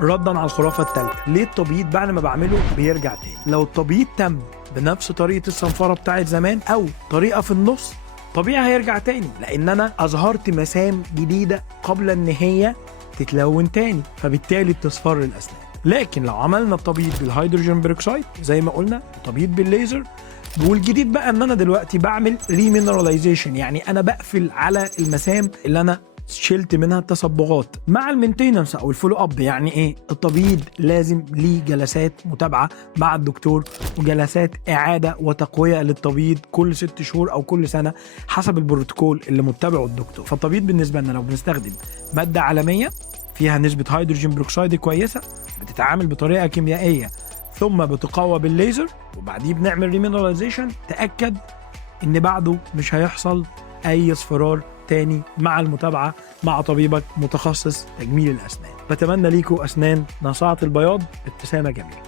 ردا على الخرافه الثالثه، ليه التبييض بعد ما بعمله بيرجع تاني؟ لو التبييض تم بنفس طريقه الصنفره بتاعت زمان او طريقه في النص، طبيعي هيرجع تاني، لان انا اظهرت مسام جديده قبل ان هي تتلون تاني، فبالتالي بتصفر الاسنان. لكن لو عملنا التبييض بالهيدروجين بيروكسيد زي ما قلنا، التبييض بالليزر، والجديد بقى ان انا دلوقتي بعمل ريمينراليزيشن، يعني انا بقفل على المسام اللي انا شلت منها التصبغات مع المينتيننس او الفولو اب. يعني ايه؟ التبييض لازم ليه جلسات متابعه مع الدكتور وجلسات اعاده وتقويه للتبييض كل 6 شهور او كل سنه حسب البروتوكول اللي متبعه الدكتور. فالتبييض بالنسبه لنا لو بنستخدم ماده عالميه فيها نسبه هيدروجين بيروكسيد كويسه، بتتعامل بطريقه كيميائيه ثم بتقوى بالليزر وبعديه بنعمل ريمينراليزيشن، تاكد ان بعده مش هيحصل اي اصفرار تاني مع المتابعه مع طبيبك متخصص تجميل الاسنان. بتمنى ليكم اسنان ناصعه البياض، ابتسامه جميله.